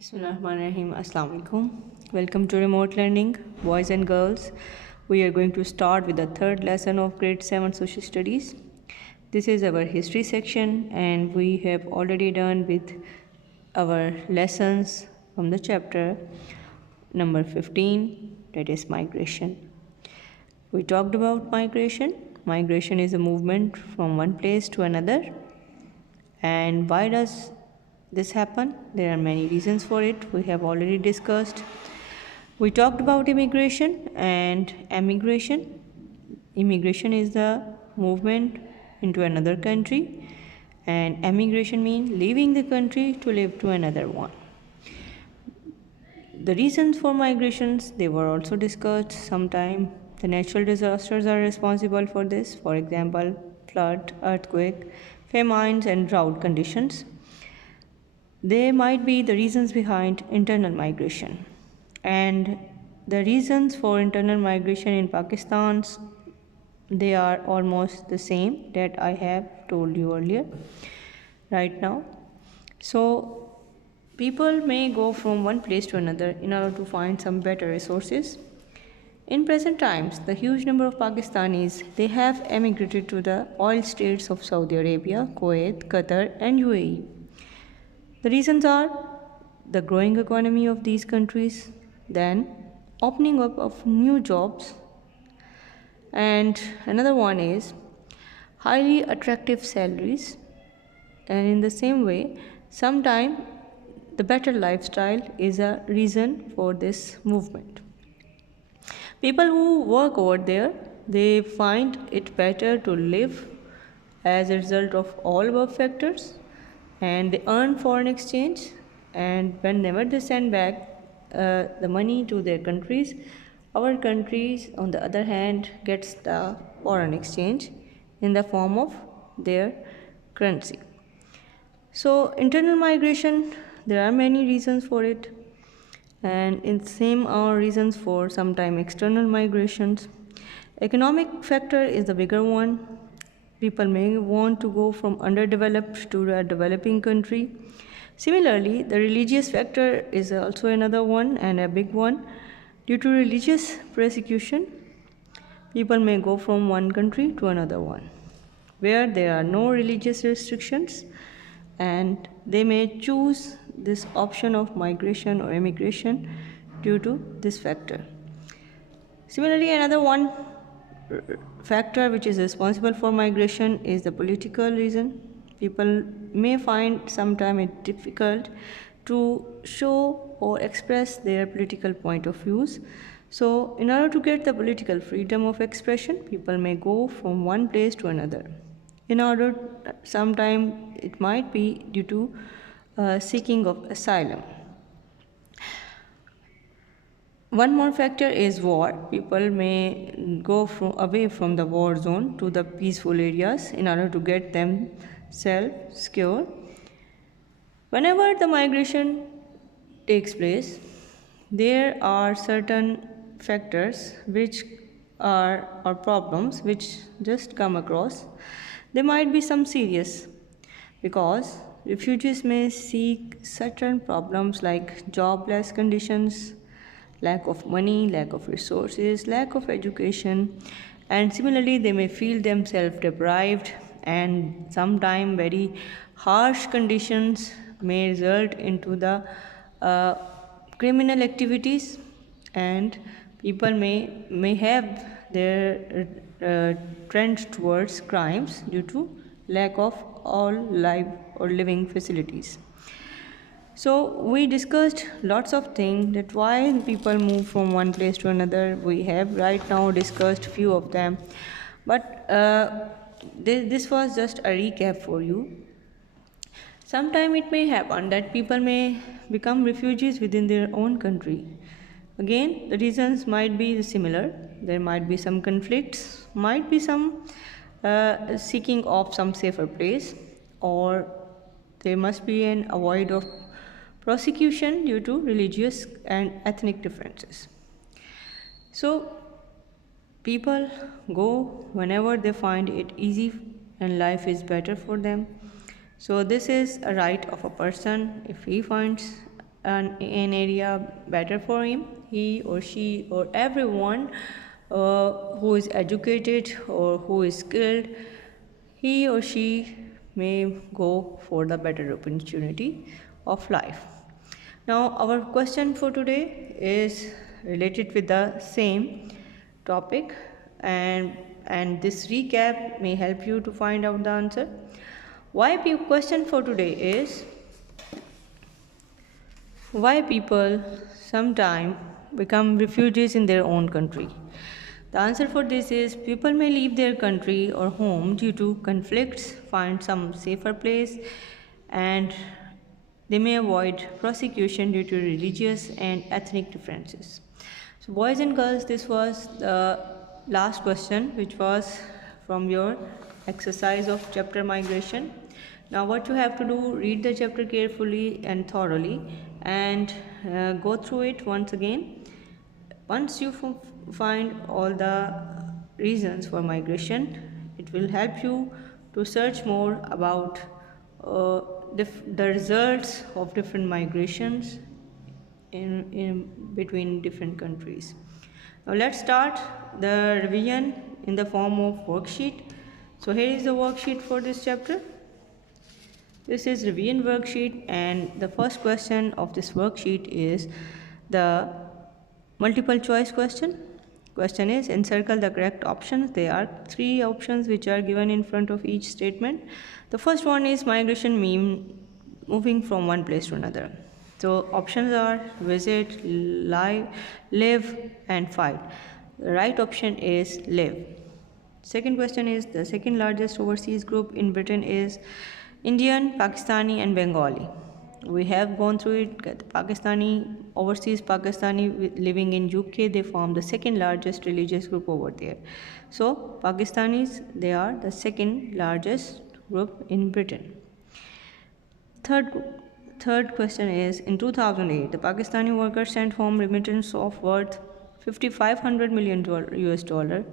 Bismillahirrahmanirrahim. Assalamu alaikum. Welcome to Remote Learning, boys and girls. We are going to start with the third lesson of grade 7 social studies. This is our history section, and we have already done with our lessons from the chapter number 15, that is migration. We talked about migration. Migration is a movement from one place to another. And why does this happen? There are many reasons for it. We have already discussed. We talked about immigration and emigration. Immigration is the movement into another country, and emigration means leaving the country to live to another one. The reasons for migrations, they were also discussed. Sometimes the natural disasters are responsible for this, for example, flood, earthquake, famines, and drought conditions. They might be the reasons behind internal migration. And the reasons for internal migration in Pakistan, they are almost the same that I have told you earlier right now. So people may go from one place to another in order to find some better resources. In present times, the huge number of Pakistanis, they have emigrated to the oil states of Saudi Arabia, Kuwait, Qatar, and UAE. The reasons are the growing economy of these countries, then opening up of new jobs, and another one is highly attractive salaries, and in the same way, sometimes the better lifestyle is a reason for this movement. People who work over there, they find it better to live as a result of all above factors, and they earn foreign exchange, and whenever they send back the money to their countries, our countries on the other hand gets the foreign exchange in the form of their currency. So internal migration, there are many reasons for it, and in same are reasons for sometime external migrations. Economic factor is the bigger one. People may want to go from underdeveloped to a developing country. Similarly, the religious factor is also another one and a big one. Due to religious persecution, people may go from one country to another one where there are no religious restrictions, and they may choose this option of migration or immigration due to this factor. Similarly, another one factor which is responsible for migration is the political reason. People may find sometimes it difficult to show or express their political point of views. So in order to get the political freedom of expression, people may go from one place to another. In order, sometimes it might be due to seeking of asylum. One more factor is war. People may go away from the war zone to the peaceful areas in order to get themselves secure. Whenever the migration takes place, there are certain factors which are or problems which just come across. There might be some serious, because refugees may seek certain problems like jobless conditions, lack of money, lack of resources, lack of education, and similarly they may feel themselves deprived, and sometimes very harsh conditions may result into the criminal activities, and people may have their trend towards crimes due to lack of all life or living facilities. So we discussed lots of things that why people move from one place to another. We have right now discussed few of them, but this was just a recap for you. Sometime it may happen that people may become refugees within their own country. Again, the reasons might be similar. There might be some conflicts, might be some seeking of some safer place, or there must be an avoid of prosecution due to religious and ethnic differences. So people go whenever they find it easy and life is better for them. So this is a right of a person. If he finds an area better for him. He or she or everyone who is educated or who is skilled, he or she may go for the better opportunity of life. Now, our question for today is related with the same topic, and this recap may help you to find out the answer. Question for today is why people sometimes become refugees in their own country. The answer for this is people may leave their country or home due to conflicts, find some safer place, and they may avoid prosecution due to religious and ethnic differences. So, boys and girls, this was the last question, which was from your exercise of chapter migration. Now, what you have to do, read the chapter carefully and thoroughly and go through it once again. Once you find all the reasons for migration, it will help you to search more about the results of different migrations in between different countries. Now let's start the revision in the form of worksheet. So here is the worksheet for this chapter. This is revision worksheet, and the first question of this worksheet is the multiple choice question. Question is encircle the correct options. There are 3 options which are given in front of each statement. The first one is migration mean moving from one place to another. So options are visit, live and fight. The right option is live. Second question is the second largest overseas group in Britain is Indian, Pakistani and Bengali. We have gone through it. Overseas Pakistani living in UK, they form the second largest religious group over there. So Pakistanis, they are the second largest group in Britain. Third question is in 2008, the Pakistani workers sent home remittance of worth $5,500 million US dollar.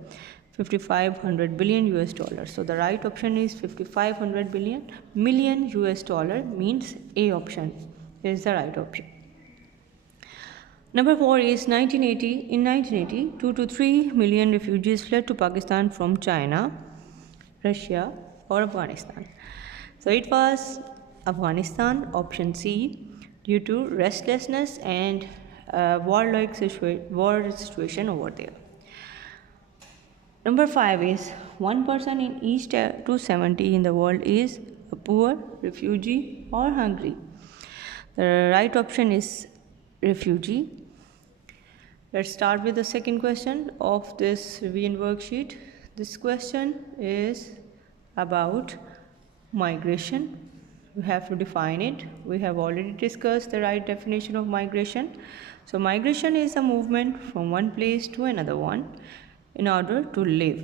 5,500 billion US dollars. So the right option is 5,500 million US dollar, means A option is the right option. Number 4 is 1980. In 1980, 2 to 3 million refugees fled to Pakistan from China, Russia or Afghanistan. So it was Afghanistan, option C, due to restlessness and war situation over there. Number 5 is 1 person in each 270 in the world is a poor, refugee or hungry. The right option is refugee. Let's start with the second question of this revision worksheet. This question is about migration. We have to define it. We have already discussed the right definition of migration. So migration is a movement from one place to another one in order to live.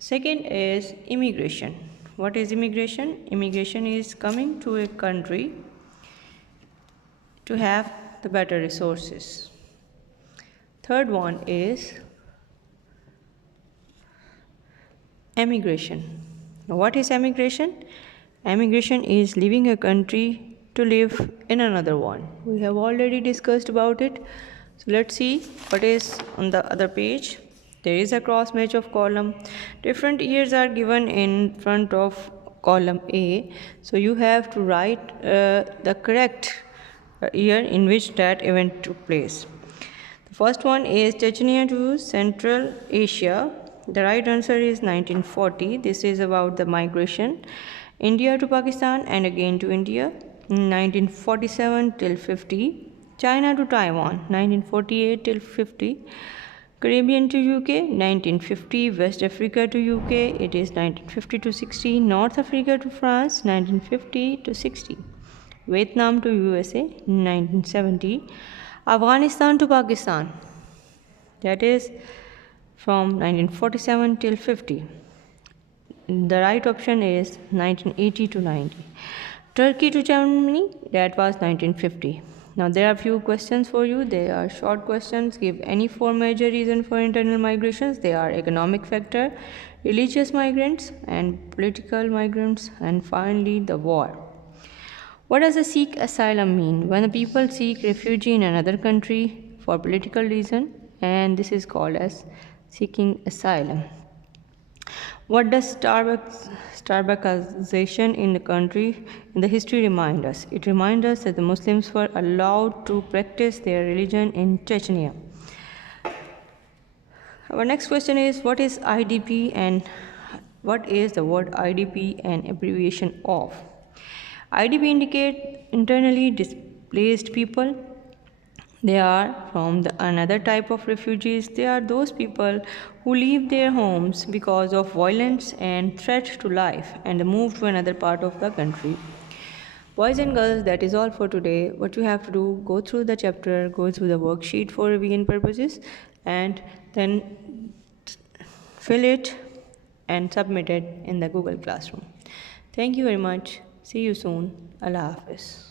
Second is immigration. What is immigration? Immigration is coming to a country to have the better resources. Third one is emigration. Now, what is emigration? Emigration is leaving a country to live in another one. We have already discussed about it. So let's see what is on the other page. There is a cross match of column. Different years are given in front of column A. So you have to write the correct year in which that event took place. The first one is Chechnya to Central Asia. The right answer is 1940. This is about the migration. India to Pakistan and again to India, 1947 till 50. China to Taiwan, 1948 till 50. Caribbean to UK, 1950. West Africa to UK, it is 1950 to 60. North Africa to France, 1950 to 60. Vietnam to USA, 1970. Afghanistan to Pakistan, that is from 1947 till 50. The right option is 1980 to 90. Turkey to Germany, that was 1950. Now there are few questions for you. They are short questions. Give any 4 major reasons for internal migrations. They are economic factor, religious migrants and political migrants, and finally the war. What does a seek asylum mean? When the people seek refuge in another country for political reason, and this is called as seeking asylum. What does Starbucksization in the country in the history remind us? It reminds us that the Muslims were allowed to practice their religion in Chechnya. Our next question is, what is IDP and what is the word IDP an abbreviation of? IDP indicate internally displaced people. They are from another type of refugees. They are those people who leave their homes because of violence and threat to life and move to another part of the country. Boys and girls, that is all for today. What you have to do, go through the chapter, go through the worksheet for revision purposes, and then fill it and submit it in the Google Classroom. Thank you very much. See you soon. Allah Hafiz.